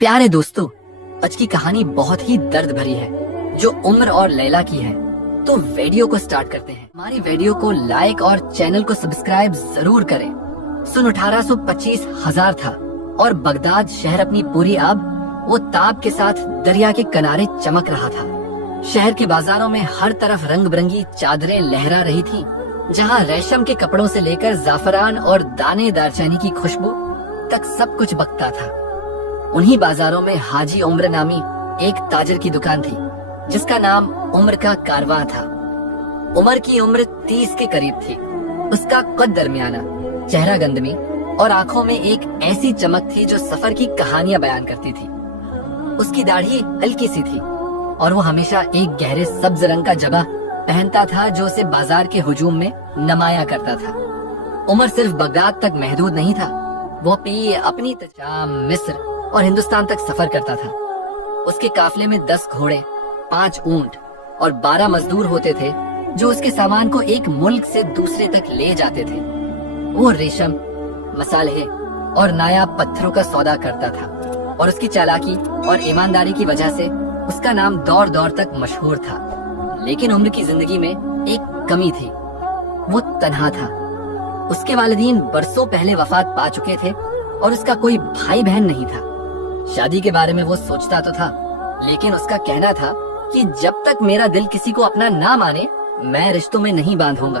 प्यारे दोस्तों, आज की कहानी बहुत ही दर्द भरी है जो उम्र और लैला की है। तो वीडियो को स्टार्ट करते हैं। हमारी वीडियो को लाइक और चैनल को सब्सक्राइब जरूर करें। सन 1825 हजार था और बगदाद शहर अपनी पूरी आब वो ताब के साथ दरिया के किनारे चमक रहा था। शहर के बाजारों में हर तरफ रंग बिरंगी चादरें लहरा रही थी, जहाँ रेशम के कपड़ों से लेकर जाफरान और दाने दारचीनी की खुशबू तक सब कुछ बकता था। उन्हीं बाजारों में हाजी उम्र नामी एक ताजर की दुकान थी, जिसका नाम उम्र का कारवां था। उमर की उम्र 30 के करीब थी। उसका कद दरमियाना, चेहरा गंदमी और आंखों में एक ऐसी चमक थी जो सफर की कहानियां बयान करती थी। उसकी दाढ़ी हल्की सी थी और वो हमेशा एक गहरे सब्ज रंग का जबा पहनता था जो उसे बाजार के हुजूम में नमाया करता था। उमर सिर्फ बगदाद तक महदूद नहीं था, वो अपनी शाम, मिस्र और हिंदुस्तान तक सफर करता था। उसके काफले में 10 घोड़े, 5 ऊंट और 12 मजदूर होते थे जो उसके सामान को एक मुल्क से दूसरे तक ले जाते थे। वो रेशम, मसाले और नायाब पत्थरों का सौदा करता था और उसकी चालाकी और ईमानदारी की वजह से उसका नाम दौर दौर तक मशहूर था। लेकिन उम्र की जिंदगी में एक कमी थी, वो तन्हा था। उसके वालिदीन बरसों पहले वफात पा चुके थे और उसका कोई भाई बहन नहीं था। शादी के बारे में वो सोचता तो था, लेकिन उसका कहना था कि जब तक मेरा दिल किसी को अपना ना माने, मैं रिश्तों में नहीं बांधूंगा।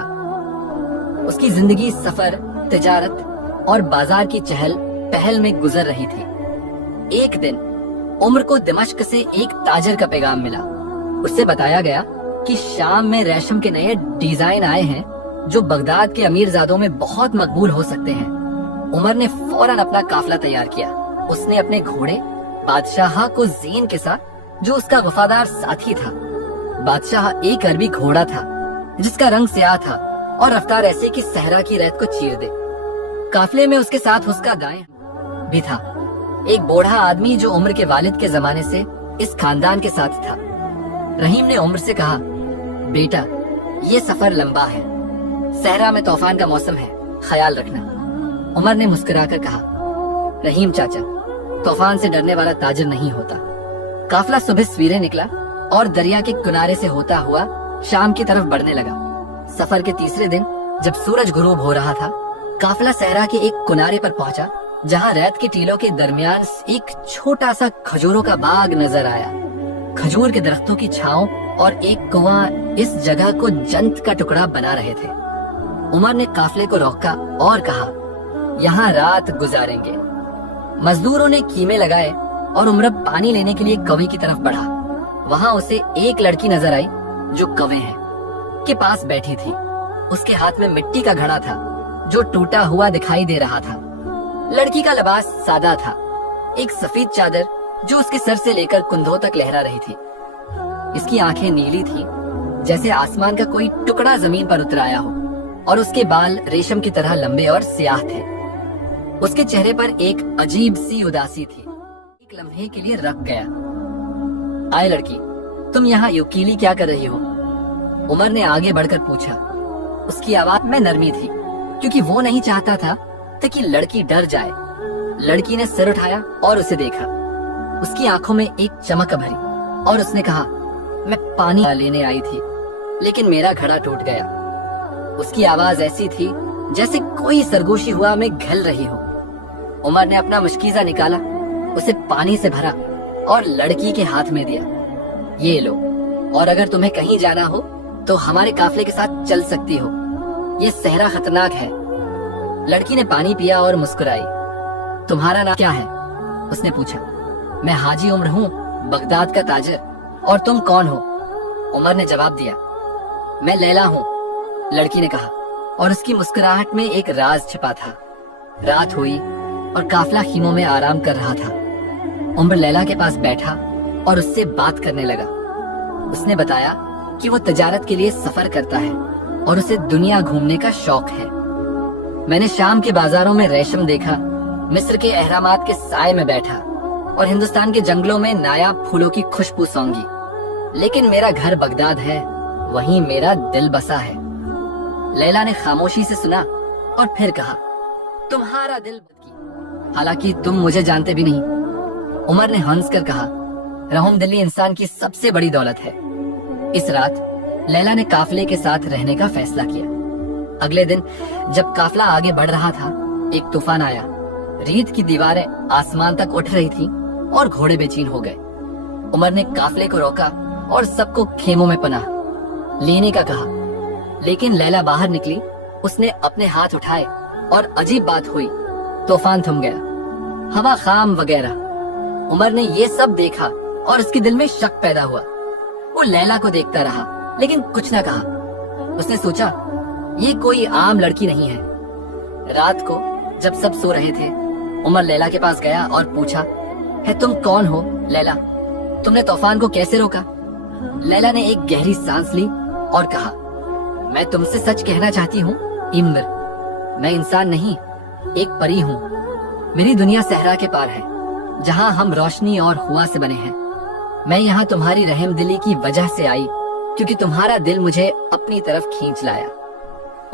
उसकी जिंदगी सफर, तिजारत और बाजार की चहल पहल में गुजर रही थी। एक दिन उम्र को दिमाश्क से एक ताजर का पैगाम मिला। उससे बताया गया कि शाम में रेशम के नए डिजाइन आए हैं जो बगदाद के अमीरजादों में बहुत मकबूल हो सकते हैं। उमर ने फौरन अपना काफिला तैयार किया। उसने अपने घोड़े बादशाह को जीन के साथ, जो उसका वफादार साथी था। बादशाह एक अरबी घोड़ा था जिसका रंग स्याह था और रफ्तार ऐसे कि सहरा की रेत को चीर दे। काफिले में उसके साथ उसका दाएं भी था, एक बूढ़ा आदमी जो उम्र के वालिद के जमाने से इस खानदान के साथ था। रहीम ने उम्र से कहा, बेटा, ये सफर लंबा है, सहरा में तूफान का मौसम है, ख्याल रखना। उमर ने मुस्कुराकर कहा, रहीम चाचा, तूफान से डरने वाला ताजर नहीं होता। काफिला सुबह सवेरे निकला और दरिया के किनारे से होता हुआ शाम की तरफ बढ़ने लगा। सफर के तीसरे दिन जब सूरज गुरूब हो रहा था, काफिला सहरा के एक किनारे पर पहुंचा, जहां रेत के टीलों के दरमियान एक छोटा सा खजूरों का बाग नजर आया। खजूर के दरख्तों की छांव और एक कुआं इस जगह को जन्नत का टुकड़ा बना रहे थे। उमर ने काफिले को रोका और कहा, यहाँ रात गुजारेंगे। मजदूरों ने कीमे लगाए और उमर पानी लेने के लिए कौवे की तरफ बढ़ा। वहाँ उसे एक लड़की नजर आई जो कौवे है के पास बैठी थी। उसके हाथ में मिट्टी का घड़ा था जो टूटा हुआ दिखाई दे रहा था। लड़की का लिबास सादा था, एक सफेद चादर जो उसके सर से लेकर कंधों तक लहरा रही थी। इसकी आंखें नीली थी, जैसे आसमान का कोई टुकड़ा जमीन पर उतर आया हो, और उसके बाल रेशम की तरह लंबे और स्याह थे। उसके चेहरे पर एक अजीब सी उदासी थी। एक लम्हे के लिए रख गया। आए लड़की, तुम यहाँ यूकीली क्या कर रही हो? उमर ने आगे बढ़कर पूछा। उसकी आवाज में नरमी थी, क्योंकि वो नहीं चाहता था कि लड़की डर जाए। लड़की ने सिर उठाया और उसे देखा। उसकी आंखों में एक चमक भरी और उसने कहा, मैं पानी लेने आई थी, लेकिन मेरा घड़ा टूट गया। उसकी आवाज ऐसी थी जैसे कोई सरगोशी हुआ में घल रही हो। उमर ने अपना मुश्कीजा निकाला, उसे पानी से भरा और लड़की के हाथ में दिया। ये लो, और अगर तुम्हें कहीं जाना हो तो हमारे काफिले के साथ चल सकती हो। ये सहरा खतरनाक है। लड़की ने पानी पिया और मुस्कुराई। तुम्हारा नाम क्या है? उसने पूछा। मैं हाजी उम्र हूँ, बगदाद का ताजर। और तुम कौन हो? उमर ने जवाब दिया। मैं लैला हूँ, लड़की ने कहा, और उसकी मुस्कुराहट में एक राज छिपा था। रात हुई और काफिला खीमों में आराम कर रहा था। उमर लैला के पास बैठा और उससे बात करने लगा। उसने बताया कि वो तिजारत के लिए सफर करता है और उसे दुनिया घूमने का शौक है। मैंने शाम के बाजारों में रेशम देखा, मिस्र के अहरामात के साए में बैठा और हिंदुस्तान के जंगलों में नायाब फूलों की खुशबू सौंगी। लेकिन मेरा घर बगदाद है, वहीं मेरा दिल बसा है। लैला ने खामोशी से सुना और फिर कहा, तुम्हारा दिल, हालांकि तुम मुझे जानते भी नहीं। उमर ने हंसकर कहा, रहमदिली इंसान की सबसे बड़ी दौलत है। इस रात लैला ने काफिले के साथ रहने का फैसला किया। अगले दिन जब काफिला आगे बढ़ रहा था, एक तूफान आया। रेत की दीवारें आसमान तक उठ रही थी और घोड़े बेचैन हो गए। उमर ने काफिले को रोका और सबको खेमों में पनाह लेने का कहा, लेकिन लैला बाहर निकली। उसने अपने हाथ उठाए और अजीब बात हुई, तूफान थम गया, हवा खाम वगैरह। उमर ने ये सब देखा और उसके दिल में शक पैदा हुआ। वो लैला को देखता रहा लेकिन कुछ न कहा। उसने सोचा ये कोई आम लड़की नहीं है। रात को जब सब सो रहे थे, उमर लैला के पास गया और पूछा, है तुम कौन हो लैला? तुमने तूफान को कैसे रोका? लैला ने एक गहरी सांस ली और कहा, मैं तुमसे सच कहना चाहती हूँ इम्र, मैं इंसान नहीं, एक परी हूँ। मेरी दुनिया सहरा के पार है, जहाँ हम रोशनी और हुआ से बने हैं। मैं यहाँ तुम्हारी रहमदिली की वजह से आई, क्योंकि तुम्हारा दिल मुझे अपनी तरफ खींच लाया।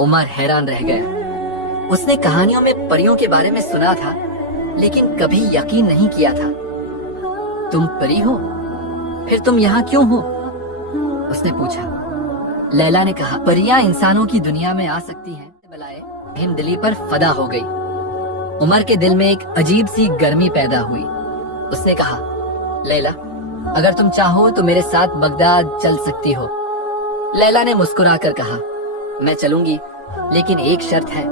उमर हैरान रह गया। उसने कहानियों में परियों के बारे में सुना था, लेकिन कभी यकीन नहीं किया था। तुम परी हो? फिर तुम यहाँ क्यों हो? उसने पूछा। लैला ने कहा, परियां इंसानों की दुनिया में आ सकती हैं। बलाए रहमदिली पर फदा हो गई। उमर के दिल में एक अजीब सी गर्मी पैदा हुई। उसने कहा, लैला, अगर तुम चाहो तो मेरे साथ बगदाद चल सकती हो। लैला ने मुस्कुराकर कहा, मैं चलूंगी, लेकिन एक शर्त है,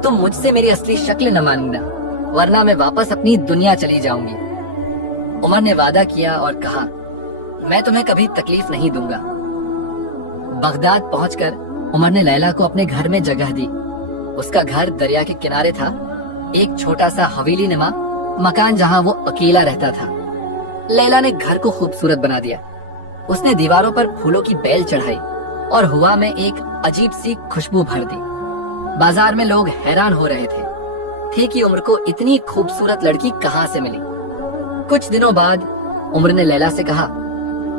तुम मुझसे मेरी असली शक्ल न मानना, वरना मैं वापस अपनी दुनिया चली जाऊंगी। उमर ने वादा किया और कहा, मैं तुम्हें कभी तकलीफ नहीं दूंगा। बगदाद पहुंचकर उमर ने लैला को अपने घर में जगह दी। उसका घर दरिया के किनारे था, एक छोटा सा हवेली नुमा मकान जहां वो अकेला रहता था। लैला ने घर को खूबसूरत बना दिया। उसने दीवारों पर फूलों की बेल चढ़ाई और हवा में एक अजीब सी खुशबू भर दी। बाजार में लोग हैरान हो रहे थे कि उमर को इतनी खूबसूरत लड़की कहां से मिली। कुछ दिनों बाद उमर ने लैला से कहा,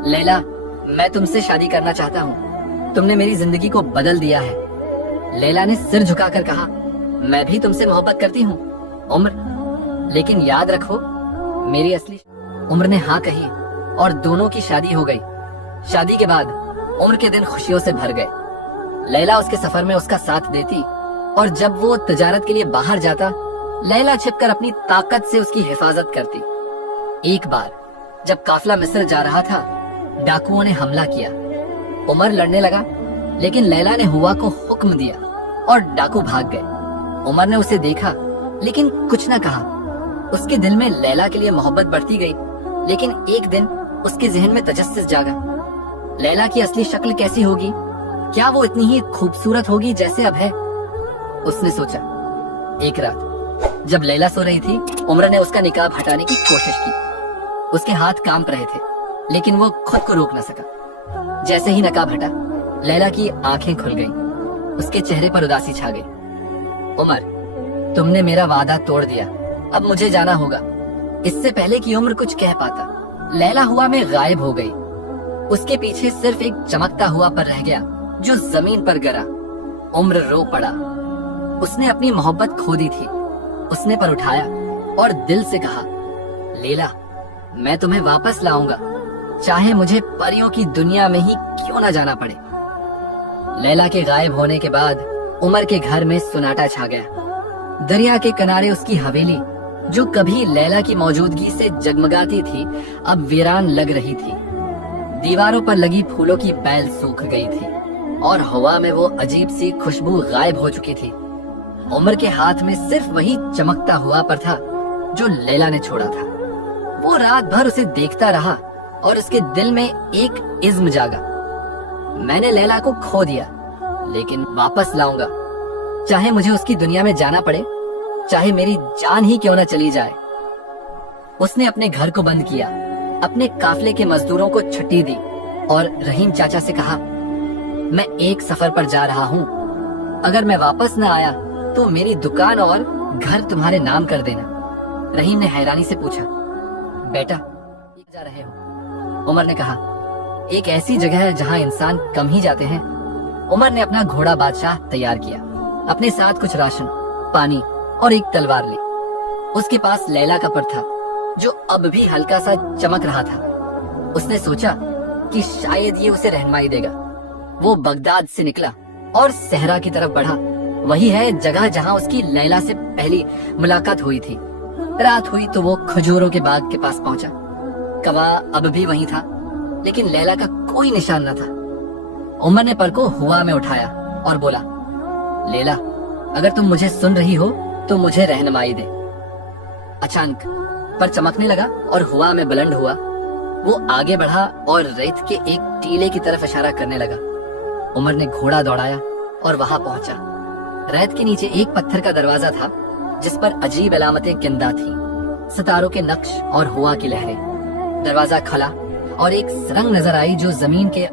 लैला, मैं तुमसे शादी करना चाहता हूँ, तुमने मेरी जिंदगी को बदल दिया है। लैला ने सिर झुकाकर कहा, मैं भी तुमसे मोहब्बत करती हूँ उमर, लेकिन याद रखो मेरी असली। उमर ने हाँ कही और दोनों की शादी हो गई। शादी के बाद उमर के दिन खुशियों से भर गए। लैला उसके सफर में उसका साथ देती और जब वो तजारत के लिए बाहर जाता, लैला छिपकर अपनी ताकत से उसकी हिफाजत करती। एक बार जब काफिला मिस्र जा रहा था, डाकुओं ने हमला किया। उमर लड़ने लगा, लेकिन लैला ने हुआ को हुक्म दिया और डाकू भाग गए। उमर ने उसे देखा, लेकिन कुछ न कहा। उसके दिल में लैला के लिए मोहब्बत बढ़ती गई, लेकिन एक दिन उसके जहन में तजस्सुस जागा। लैला की असली शक्ल कैसी होगी? क्या वो इतनी ही खूबसूरत होगी जैसे अब है? उसने सोचा। एक रात जब लैला सो रही थी, उमर ने उसका निकाब हटाने की कोशिश की। उसके हाथ कांप रहे थे, लेकिन वो खुद को रोक न सका। जैसे ही नकाब हटा, लैला की आंखें खुल गईं। उसके चेहरे पर उदासी छा गई। उमर, तुमने मेरा वादा तोड़ दिया, अब मुझे जाना होगा। इससे पहले कि उमर कुछ कह पाता, लैला हुआ में गायब हो गई। उसके पीछे सिर्फ एक चमकता हुआ पर रह गया जो जमीन पर गिरा। उमर रो पड़ा। उसने अपनी मोहब्बत खो दी थी। उसने पर उठाया और दिल से कहा, लैला, मैं तुम्हें वापस लाऊंगा, चाहे मुझे परियों की दुनिया में ही क्यों ना जाना पड़े। लैला के गायब होने के बाद उमर के घर में सन्नाटा छा गया। दरिया के किनारे उसकी हवेली, जो कभी लैला की मौजूदगी से जगमगाती थी, अब वीरान लग रही थी। दीवारों पर लगी फूलों की बेल सूख गई थी और हवा में वो अजीब सी खुशबू गायब हो चुकी थी। उमर के हाथ में सिर्फ वही चमकता हुआ पर था जो लैला ने छोड़ा था। वो रात भर उसे देखता रहा और उसके दिल में एक इज्म जागा, मैंने लैला को खो दिया, लेकिन वापस लाऊंगा, चाहे मुझे उसकी दुनिया में जाना पड़े, चाहे मेरी जान ही क्यों न चली जाए। उसने अपने घर को बंद किया, अपने काफिले के मजदूरों को छुट्टी दी और रहीम चाचा से कहा, मैं एक सफर पर जा रहा हूँ, अगर मैं वापस न आया तो मेरी दुकान और घर तुम्हारे नाम कर देना। रहीम ने हैरानी से पूछा, बेटा जा रहे हो? उमर ने कहा, एक ऐसी जगह है जहाँ इंसान कम ही जाते हैं। उमर ने अपना घोड़ा बादशाह तैयार किया, अपने साथ कुछ राशन, पानी और एक तलवार ली। उसके पास लैला का पर था। जो अब भी हल्का सा चमक रहा था। उसने सोचा कि शायद ये उसे रहनुमाई देगा। वो बगदाद से निकला और सहरा की तरफ बढ़ा। वही है जगह जहाँ उसकी लैला से पहली मुलाकात हुई थी। रात हुई तो वो खजूरों के बाग के पास पहुंचा। कवा अब भी वहीं था, लेकिन लैला का कोई निशान न था। उमर ने पर को हुआ में उठाया और बोला, लैला, अगर तुम मुझे सुन रही हो तो मुझे रहनुमाई दे। अचानक पर चमकने लगा और हुआ में बुलंद हुआ। वो आगे बढ़ा और रेत के एक टीले की तरफ इशारा करने लगा। उमर ने घोड़ा दौड़ाया और वहां पहुंचा। रेत के नीचे एक पत्थर का दरवाजा था जिस पर अजीब अलामतें किंदा थी, सितारों के नक्श और हुआ की लहरें। दरवाजा खुला और एक सुरंग नजर आई जो जमीन के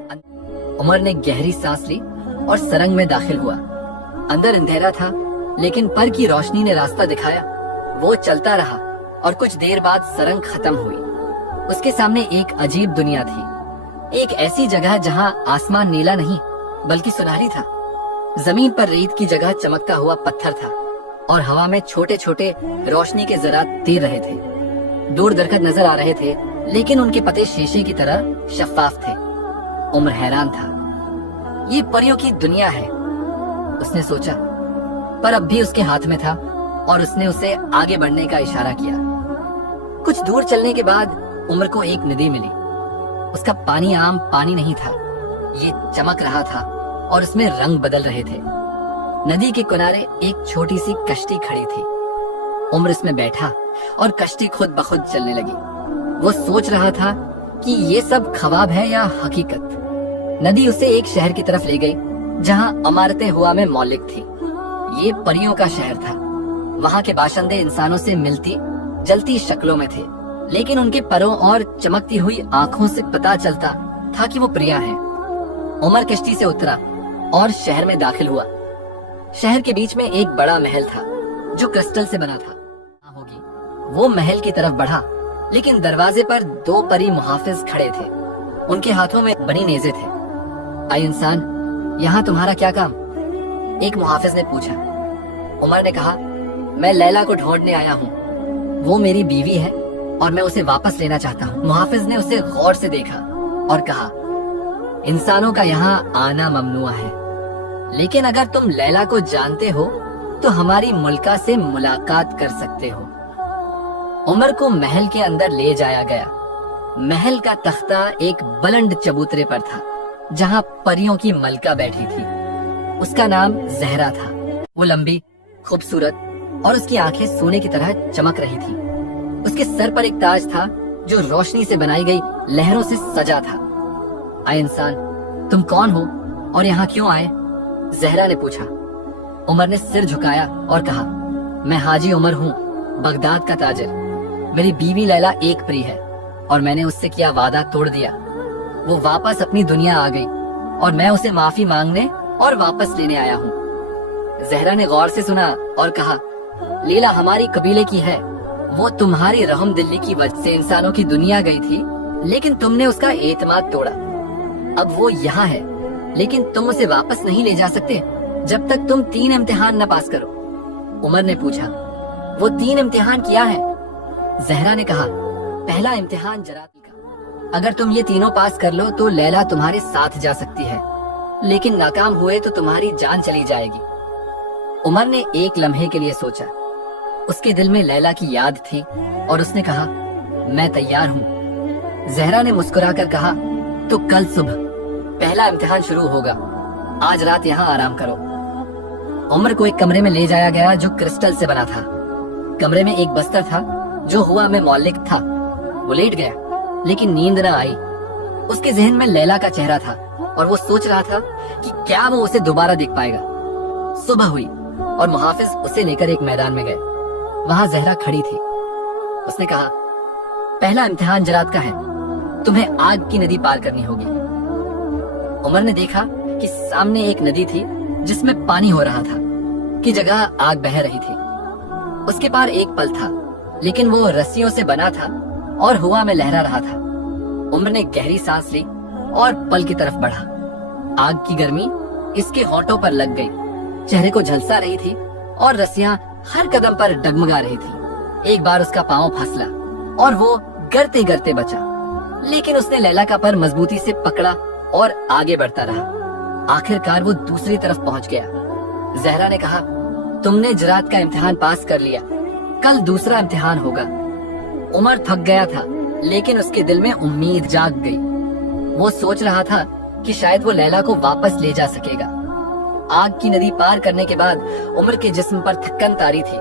उमर ने गहरी सांस ली और सुरंग में दाखिल हुआ। अंदर अंधेरा था, लेकिन पर की रोशनी ने रास्ता दिखाया। वो चलता रहा और कुछ देर बाद सुरंग खत्म हुई। उसके सामने एक अजीब दुनिया थी, एक ऐसी जगह जहां आसमान नीला नहीं बल्कि सुनहरी था। जमीन पर रेत की जगह चमकता हुआ पत्थर था और हवा में छोटे छोटे रोशनी के ज़रात तैर रहे थे। दूर दरख्त नजर आ रहे थे, लेकिन उनके पत्ते शीशे की तरह शफाफ थे। उमर हैरान था। ये परियों की दुनिया है, उसने सोचा। पर अब भी उसके हाथ में था और उसने उसे आगे बढ़ने का इशारा किया। कुछ दूर चलने के बाद उमर को एक नदी मिली। उसका पानी आम पानी नहीं था, ये चमक रहा था और उसमें रंग बदल रहे थे। नदी के किनारे एक छोटी सी कश्ती खड़ी थी। उमर इसमें बैठा और कश्ती खुद ब खुद चलने लगी। वो सोच रहा था कि ये सब ख्वाब है या हकीकत। नदी उसे एक शहर की तरफ ले गई जहां इमारतें हुआ में मौलिक थी। ये परियों का शहर था। वहां के बाशिंदे इंसानों से मिलती जलती शक्लों में थे, लेकिन उनके परों और चमकती हुई आंखों से पता चलता था कि वो प्रिया है। उमर कश्ती से उतरा और शहर में दाखिल हुआ। शहर के बीच में एक बड़ा महल था जो क्रिस्टल से बना था। वो महल की तरफ बढ़ा, लेकिन दरवाजे पर दो परी मुहाफिज खड़े थे। उनके हाथों में बनी नेज़े थे। आई इंसान, यहाँ तुम्हारा क्या काम? एक मुहाफिज ने पूछा। उमर ने कहा, मैं लैला को ढूंढने आया हूँ। वो मेरी बीवी है और मैं उसे वापस लेना चाहता हूँ। मुहाफिज ने उसे गौर से देखा और कहा, इंसानों का यहाँ आना ममनुआ है, लेकिन अगर तुम लैला को जानते हो तो हमारी मुल्का से मुलाकात कर सकते हो। उमर को महल के अंदर ले जाया गया। महल का तख्ता एक बुलंद चबूतरे पर था जहाँ परियों की मलका बैठी थी। उसका नाम जहरा था। वो लंबी, खूबसूरत और उसकी आंखें सोने की तरह चमक रही थी। उसके सर पर एक ताज था जो रोशनी से बनाई गई लहरों से सजा था। आए इंसान, तुम कौन हो और यहाँ क्यों आए? जहरा ने पूछा। उमर ने सिर झुकाया और कहा, मैं हाजी उमर हूँ, बगदाद का ताजिर। मेरी बीवी लैला एक परी है और मैंने उससे किया वादा तोड़ दिया। वो वापस अपनी दुनिया आ गई और मैं उसे माफी मांगने और वापस लेने आया हूँ। जहरा ने गौर से सुना और कहा, लैला हमारी कबीले की है। वो तुम्हारी रहम दिल्ली की वजह से इंसानों की दुनिया गई थी, लेकिन तुमने उसका एतमाद तोड़ा। अब वो यहाँ है, लेकिन तुम उसे वापस नहीं ले जा सकते जब तक तुम 3 इम्तिहान न पास करो। उमर ने पूछा, वो 3 इम्तिहान क्या है? जहरा ने कहा, पहला इम्तिहान जराती का। अगर तुम ये तीनों पास कर लो तो लैला तुम्हारे साथ जा सकती है, लेकिन नाकाम हुए तो तुम्हारी जान चली जाएगी। उमर ने एक लम्हे के लिए सोचा। उसके दिल में लैला की याद थी और उसने कहा, मैं तैयार हूँ। जहरा ने मुस्कुराकर कहा, तो कल सुबह पहला इम्तिहान शुरू होगा। आज रात यहाँ आराम करो। उमर को एक कमरे में ले जाया गया जो क्रिस्टल से बना था। कमरे में एक बस्तर था जो हुआ में मौलिक था। वो लेट गया, लेकिन नींद न आई। उसके जहन में लैला का चेहरा था और वो सोच रहा था कि क्या वो उसे दोबारा देख पाएगा। सुबह हुई और मुहाफिज उसे लेकर एक मैदान में गए। वहाँ जहरा खड़ी थी। उसने कहा, पहला इम्तिहान जरात का है, तुम्हें आग की नदी पार करनी होगी। उमर ने देखा कि सामने एक नदी थी जिसमें पानी हो रहा था, की जगह आग बह रही थी। उसके पार एक पल था, लेकिन वो रस्सियों से बना था और हवा में लहरा रहा था। उमर ने गहरी सांस ली और पल की तरफ बढ़ा। आग की गर्मी इसके होठों पर लग गई, चेहरे को झलसा रही थी और रस्सियां हर कदम पर डगमगा रही थी। एक बार उसका पांव फिसला और वो गिरते गिरते बचा, लेकिन उसने लैला का पर मजबूती से पकड़ा और आगे बढ़ता रहा। आखिरकार वो दूसरी तरफ पहुंच गया। जहरा ने कहा, तुमने जरात का इम्तिहान पास कर लिया, कल दूसरा इम्तिहान होगा। उमर थक गया था, लेकिन उसके दिल में उम्मीद जाग गई। वो सोच रहा था कि शायद वो लैला को वापस ले जा सकेगा। आग की नदी पार करने के बाद उमर के जिस्म पर थकन तारी थी,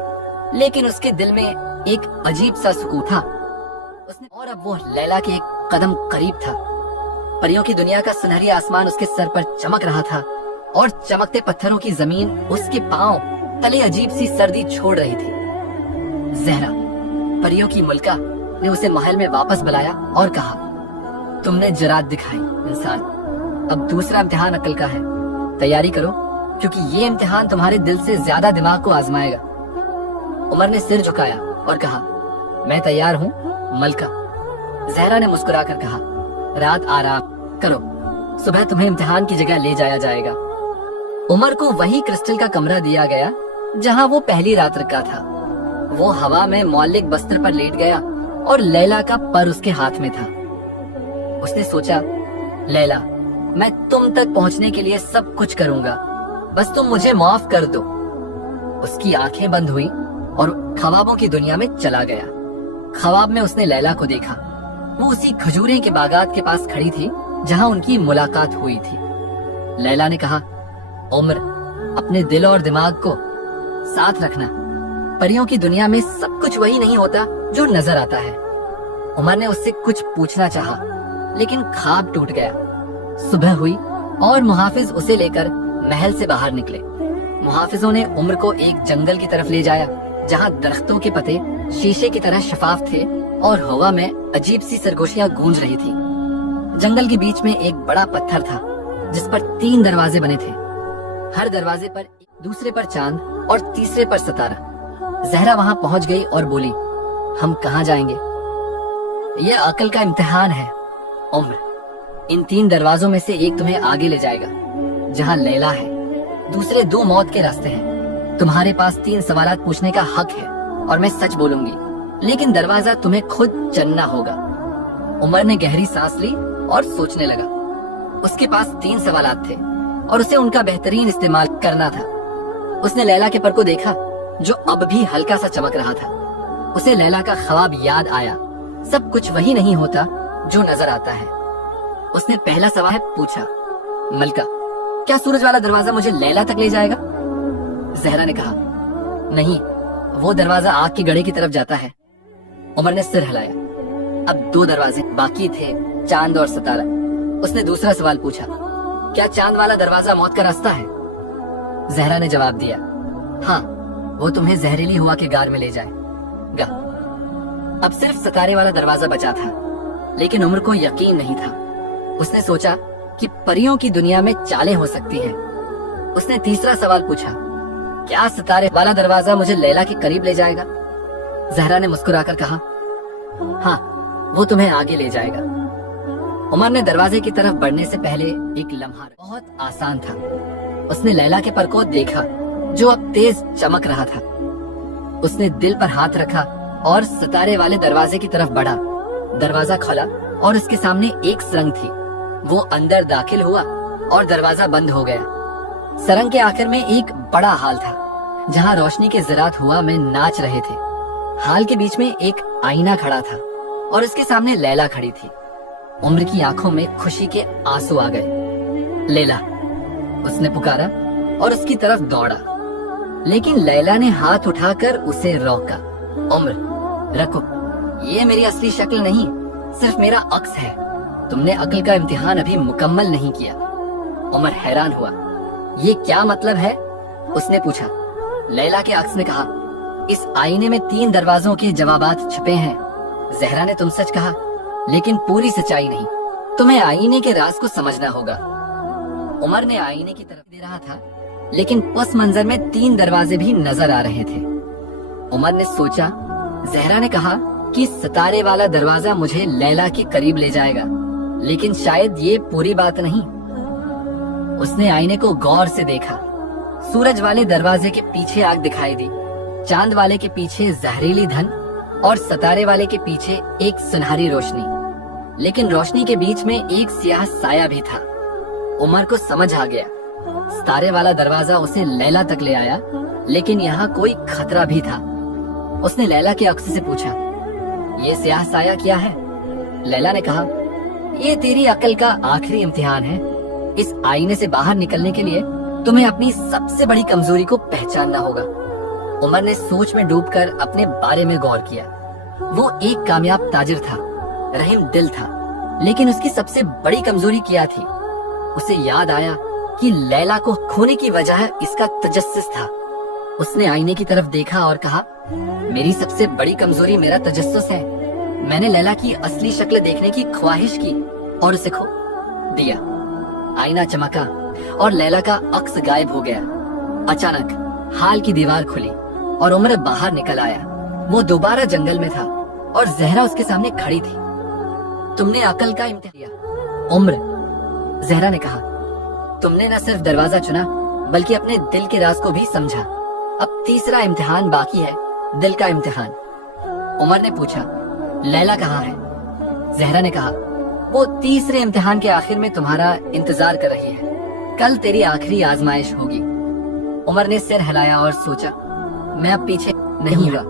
लेकिन उसके दिल में एक अजीब सा सुकून था। और अब वो लैला के एक कदम करीब था। परियों की दुनिया का सुनहरी आसमान उसके सर पर चमक रहा था और चमकते पत्थरों की जमीन उसके पांव तले अजीब सी सर्दी छोड़ रही थी। जहरा, परियों की मुल्का, ने उसे महल में वापस बुलाया और कहा, तुमने जरात दिखाई इंसान, अब दूसरा इम्तिहान अक्ल का है। तैयारी करो, क्योंकि ये इम्तिहान तुम्हारे दिल से ज्यादा दिमाग को आजमाएगा। उमर ने सिर झुकाया और कहा, मैं तैयार हूँ मलका। जहरा ने मुस्कुराकर कहा, रात आराम करो, सुबह तुम्हें इम्तिहान की जगह ले जाया जाएगा। उमर को वही क्रिस्टल का कमरा दिया गया जहाँ वो पहली रात रुका था। वो हवा में मौलिक बस्तर पर लेट गया और लैला का पर उसके हाथ में था। उसने सोचा, लैला, मैं तुम तक पहुंचने के लिए सब कुछ करूंगा, बस तुम मुझे माफ कर दो। उसकी आंखें बंद हुई और ख्वाबों की दुनिया में चला गया। ख्वाब में उसने लैला को देखा। वो उसी खजूरें के बागात के पास खड़ी थी जहां उनकी मुलाकात हुई थी। लैला ने कहा, उम्र, अपने दिल और दिमाग को साथ रखना। परियों की दुनिया में सब कुछ वही नहीं होता जो नजर आता है। उमर ने उससे कुछ पूछना चाहा, लेकिन ख्वाब टूट गया। सुबह हुई और मुहाफिज उसे लेकर महल से बाहर निकले। मुहाफिजों ने उम्र को एक जंगल की तरफ ले जाया जहां दरख्तों के पत्ते शीशे की तरह शफाफ थे और हवा में अजीब सी सरगोशियां गूंज रही थी। जंगल के बीच में एक बड़ा पत्थर था जिस पर 3 दरवाजे बने थे। हर दरवाजे पर, दूसरे पर चांद और तीसरे पर सितारा। जहरा वहां पहुंच गई और बोली, हम कहाँ जाएंगे? यह अकल का इम्तिहान है उम्र। इन 3 दरवाजों में से एक तुम्हें आगे ले जाएगा जहां लैला है, दूसरे 2 मौत के रास्ते हैं। तुम्हारे पास 3 सवालात पूछने का हक है और मैं सच बोलूंगी, लेकिन दरवाजा तुम्हें खुद चुनना होगा। उमर ने गहरी सांस ली और सोचने लगा। उसके पास 3 सवालात थे और उसे उनका बेहतरीन इस्तेमाल करना था। उसने लैला के पर को देखा जो अब भी हल्का सा चमक रहा था। उसे लैला का ख्वाब याद आया। सब कुछ वही नहीं होता जो नजर आता है। उसने पहला सवाल पूछा, मलका, क्या सूरज वाला दरवाजा मुझे लैला तक ले जाएगा? जहरा ने कहा, नहीं, वो दरवाजा आग के गड़े की तरफ जाता है। उमर ने सिर हिलाया। अब 2 दरवाजे बाकी थे, चांद और सितारा। उसने दूसरा सवाल पूछा, क्या चांद वाला दरवाजा मौत का रास्ता है? जहरा ने जवाब दिया, हाँ, वो तुम्हें जहरीली हवा के गार में ले जाएगा। अब सिर्फ सितारे वाला दरवाजा बचा था, लेकिन उमर को यकीन नहीं था। उसने सोचा कि परियों की दुनिया में चालें हो सकती हैं। उसने तीसरा सवाल पूछा, क्या सितारे वाला दरवाजा मुझे लैला के करीब ले जाएगा? जहरा ने मुस्कुराकर कहा, हाँ, वो तुम्हें आगे ले जाएगा। उमर ने दरवाजे की तरफ बढ़ने से पहले एक लम्हा बहुत आसान था। उसने लैला के पर को देखा जो अब तेज चमक रहा था। उसने दिल पर हाथ रखा और सितारे वाले दरवाजे की तरफ बढ़ा। दरवाजा खुला और उसके सामने एक सुरंग थी। वो अंदर दाखिल हुआ और दरवाजा बंद हो गया। सुरंग के आखिर में एक बड़ा हाल था जहाँ रोशनी के ज़रात हवा में नाच रहे थे। हाल के बीच में एक आईना खड़ा था और उसके सामने लैला खड़ी थी। उम्र की आंखों में खुशी के आंसू आ गए। लैला, उसने पुकारा और उसकी तरफ दौड़ा, लेकिन लैला ने हाथ उठाकर उसे रोका। उम्र, रखो, ये मेरी असली शक्ल नहीं, सिर्फ मेरा अक्स है। तुमने अक्ल का इम्तिहान अभी मुकम्मल नहीं किया। उमर हैरान हुआ। ये क्या मतलब है? उसने पूछा। लैला के अक्स ने कहा, इस आईने में 3 दरवाजों के जवाबात छुपे हैं। जहरा ने, तुम सच कहा, लेकिन पूरी सच्चाई नहीं। तुम्हें आईने के राज को समझना होगा। उमर ने आईने की तरफ दे रहा था, लेकिन उस मंजर में 3 दरवाजे भी नजर आ रहे थे। उमर ने सोचा, जहरा ने कहा कि सितारे वाला दरवाजा मुझे लैला के करीब ले जाएगा, लेकिन शायद ये पूरी बात नहीं। उसने आईने को गौर से देखा। सूरज वाले दरवाजे के पीछे आग दिखाई दी, चांद वाले के पीछे जहरीली धन और सितारे वाले के पीछे एक सुनहरी रोशनी, लेकिन रोशनी के बीच में एक सियाह साया भी था। उमर को समझ आ गया। सितारे वाला दरवाजा उसे लैला तक ले आया, लेकिन यहाँ कोई खतरा भी था। उसने लैला के अक्स से पूछा, ये सियाह साया क्या है? लैला ने कहा, ये तेरी अकल का आखिरी इम्तिहान है। इस आईने से बाहर निकलने के लिए तुम्हें अपनी सबसे बड़ी कमजोरी को पहचानना होगा। उमर ने सोच में डूबकर अपने बारे में गौर किया। वो एक कामयाब ताजिर था, रहीम दिल था, लेकिन उसकी सबसे बड़ी कमजोरी क्या थी? उसे याद आया कि लैला को खोने की वजह इसका तजस्सुस था। उसने आईने की तरफ देखा और कहा, मेरी सबसे बड़ी कमजोरी मेरा तजस्सुस है। मैंने लैला की असली शक्ल देखने की ख्वाहिश की और उसे खो दिया। आईना चमका और लैला का अक्स गायब हो गया। अचानक हाल की दीवार खुली और उमर बाहर निकल आया। वो दोबारा जंगल में था और जहरा उसके सामने खड़ी थी। तुमने अकल का इम्तिहान दिया उम्र, जहरा ने कहा। तुमने न सिर्फ दरवाजा चुना बल्कि अपने दिल के राज को भी समझा। अब तीसरा इम्तिहान बाकी है, दिल का इम्तिहान। उमर ने पूछा, लैला कहाँ है? जहरा ने कहा, वो तीसरे इम्तिहान के आखिर में तुम्हारा इंतजार कर रही है। कल तेरी आखिरी आजमाइश होगी। उमर ने सिर हिलाया और सोचा, मैं अब पीछे नहीं हुआ।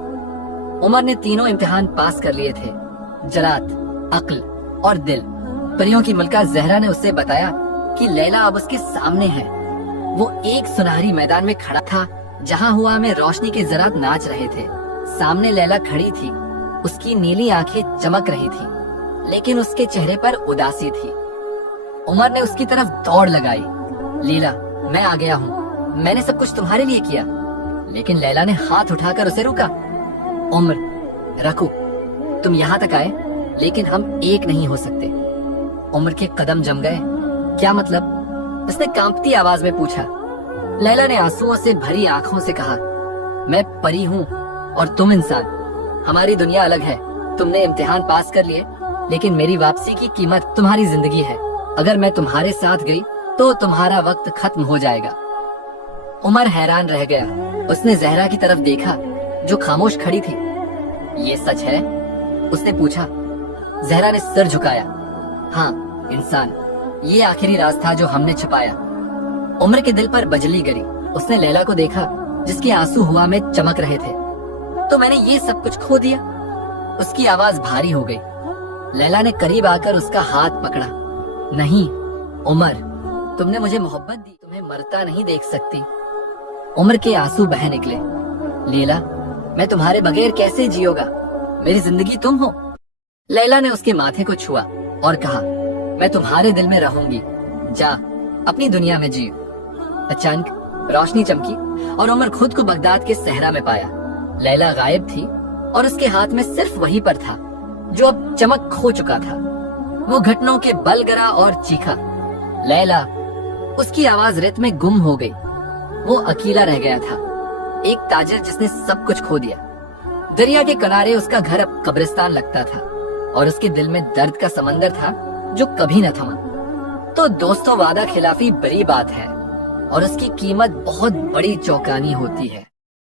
उमर ने तीनों इम्तिहान पास कर लिए थे, जरात, अक्ल और दिल। परियों की मलका जहरा ने उससे बताया कि लैला अब उसके सामने है। वो एक सुनहरी मैदान में खड़ा था जहाँ हुआ में रोशनी के जरात नाच रहे थे। सामने लैला खड़ी थी। उसकी नीली आंखें चमक रही थी, लेकिन उसके चेहरे पर उदासी थी। उमर ने उसकी तरफ दौड़ लगाई। लीला, मैं आ गया हूँ, मैंने सब कुछ तुम्हारे लिए किया। लेकिन लैला ने हाथ उठाकर उसे रोका। उमर, रखो, तुम यहाँ तक आए, लेकिन हम एक नहीं हो सकते। उमर के कदम जम गए। क्या मतलब? उसने कांपती आवाज में पूछा। लैला ने आंसुओं से भरी आंखों से कहा, मैं परी हूँ और तुम इंसान। हमारी दुनिया अलग है। तुमने इम्तिहान पास कर लिए, लेकिन मेरी वापसी की कीमत तुम्हारी जिंदगी है। अगर मैं तुम्हारे साथ गई तो तुम्हारा वक्त खत्म हो जाएगा। उमर हैरान रह गया। उसने जहरा की तरफ देखा जो खामोश खड़ी थी। ये सच है? उसने पूछा। जहरा ने सिर झुकाया। हाँ इंसान, ये आखिरी राज था जो हमने छुपाया। उमर के दिल पर बजली गिरी। उसने लैला को देखा जिसके आंसू हुआ में चमक रहे थे। तो मैंने ये सब कुछ खो दिया? उसकी आवाज भारी हो गई। लैला ने करीब आकर उसका हाथ पकड़ा। नहीं उमर, तुमने मुझे मोहब्बत दी, तुम्हें मरता नहीं देख सकती। उमर के आंसू बह निकले। लैला, मैं तुम्हारे बगैर कैसे जियोगा? मेरी जिंदगी तुम हो। लैला ने उसके माथे को छुआ और कहा, मैं तुम्हारे दिल में रहूंगी। जा, अपनी दुनिया में जियो। अचानक रोशनी चमकी और उमर खुद को बगदाद के सहरा में पाया। लैला गायब थी और उसके हाथ में सिर्फ वही पर था जो अब चमक खो चुका था। वो घुटनों के बल गिरा और चीखा, लैला। उसकी आवाज रेत में गुम हो गई। वो अकेला रह गया था, एक ताजिर जिसने सब कुछ खो दिया। दरिया के किनारे उसका घर अब कब्रिस्तान लगता था और उसके दिल में दर्द का समंदर था जो कभी न थमा। तो दोस्तों, वादा खिलाफी बड़ी बात है और उसकी कीमत बहुत बड़ी चौंकानी होती है।